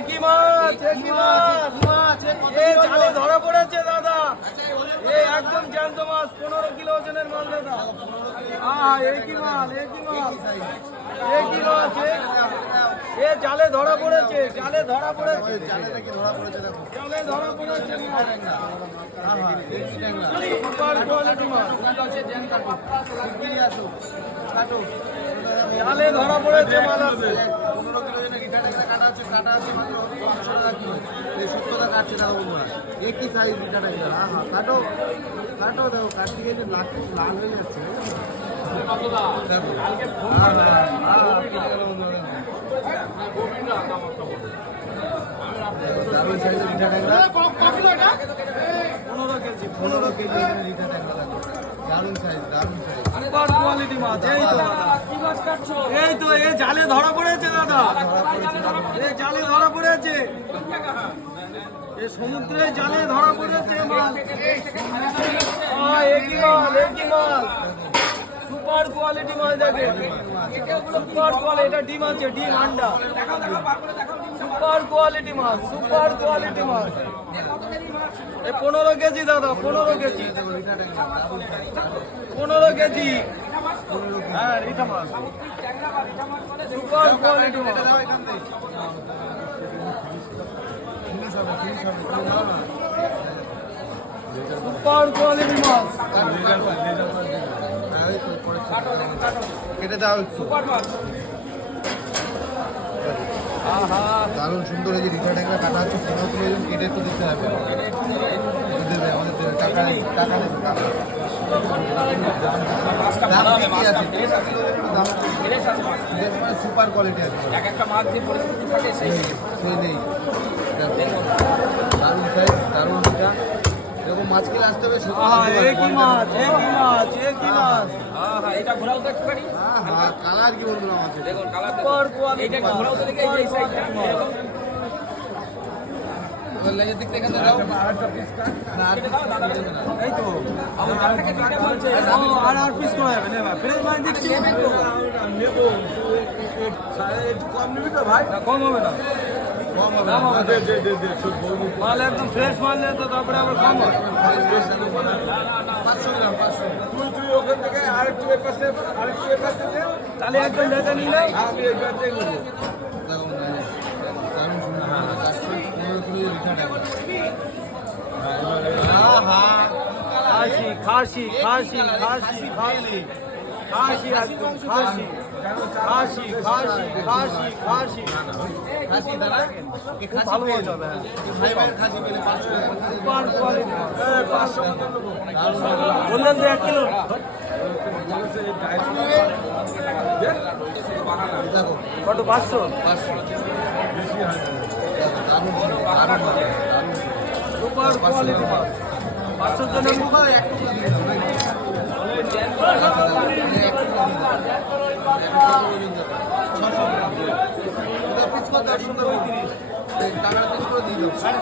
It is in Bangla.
কি মাছ এ মাছ। এ জালে ধরা পড়েছে, দাদা। এ একদম জ্যান্ত মাছ, পনেরো কিলো ওজনের দাদা। আহ এ কি মাল। এ। জালে ধরা পড়েছে, জালে ধরা পড়েছে। জালে ধরা পড়েছে সুপার মাছ। আছে। কাটা আছে কাটা আছে মাত্র পাঁচশো টাকা কিলো এই সত্তর টাকা কাটছে না বন্ধুরা একই সাইজ হ্যাঁ হ্যাঁ কাটো কাটো দেখো কাটতে যে লাল হয়ে যাচ্ছে। হ্যাঁ, হ্যাঁ, হ্যাঁ, কেটে গেল পনেরো কেজি পনেরো কেজি রিঠা ট্যাংরা দেখো দারুণ সাইজ দারুণ সাইজ সুপার কোয়ালিটি মাছ এই তো। এই তো এই জালে ধরা পড়েছে দাদা। এই জালে ধরা পড়েছে। এই সমুদ্রে জালে ধরা পড়েছে মাছ। আহ, কি মাল একই মাল। সুপার কোয়ালিটি মাছ দেখে সুপার কোয়ালিটি এটা ডিম আছে, ডিম আন্ডা। সুপার কোয়ালিটি মাছ সুপার কোয়ালিটি মাছ এই পনেরো কেজি দাদা, পনেরো কেজি। পনেরো কেজি। হ্যাঁ রিটা মাছ সুপার কোয়ালিটি মাছ সুপার কোয়ালিটি মাছ কেটে দাও একটু। দারুণ সুন্দর যে রিঠা ট্যাংরা কাটা হচ্ছে পনেরো কিলো ওজন কেটে একটু দিতে হবে। দেবে আমাদের দেবে। টাকা নেই টাকা নেই টাকা দাম ঠিকই আছে। দাম সুপার কোয়ালিটি আছে। সেই সেই নেই দারুণ সাইজ দারুণ রিঠা এরকম মাছ কিনে আসতে হবে একই মাছ একই মাছ একই মাছ। হ্যাঁ কালার কি বলব মাছ এবার লেজের দিক থেকে দাও আরেকটা পিস কাট না আর piece কাট দেবে না। এই তো। কম নিবি তো ভাই। কম হবে না। কম হবে দাম হবে। দে দে দে দে শুধু বলব মাল একদম ফ্রেশ মাল নিয়ে তো তারপরে আবার কম হয় পাঁচশো গ্রাম পাঁচশো তুই তুই ওখান থেকে আরেকটু এপাশে আরেকটু এপাশে দে তাহলে একদম দেখে নিলে আমি এবার দেখব দেখো না, দারুণ সুন্দর কাটছে পনেরো কিলো রিঠা হ্যাঁ হ্যাঁ একদম খাসি খাসি খাসি খাসি খাসি। খাসি দাদা কি খাসি ভালো হবে ভাই। ভাই খাসি পেলে কোয়ালিটি। বললেন যে কিলো। কত পাঁচশো? পাঁচশো। Super quality. পাঁচশোর জন্য টাকার পিস করে দিয়ে দাও।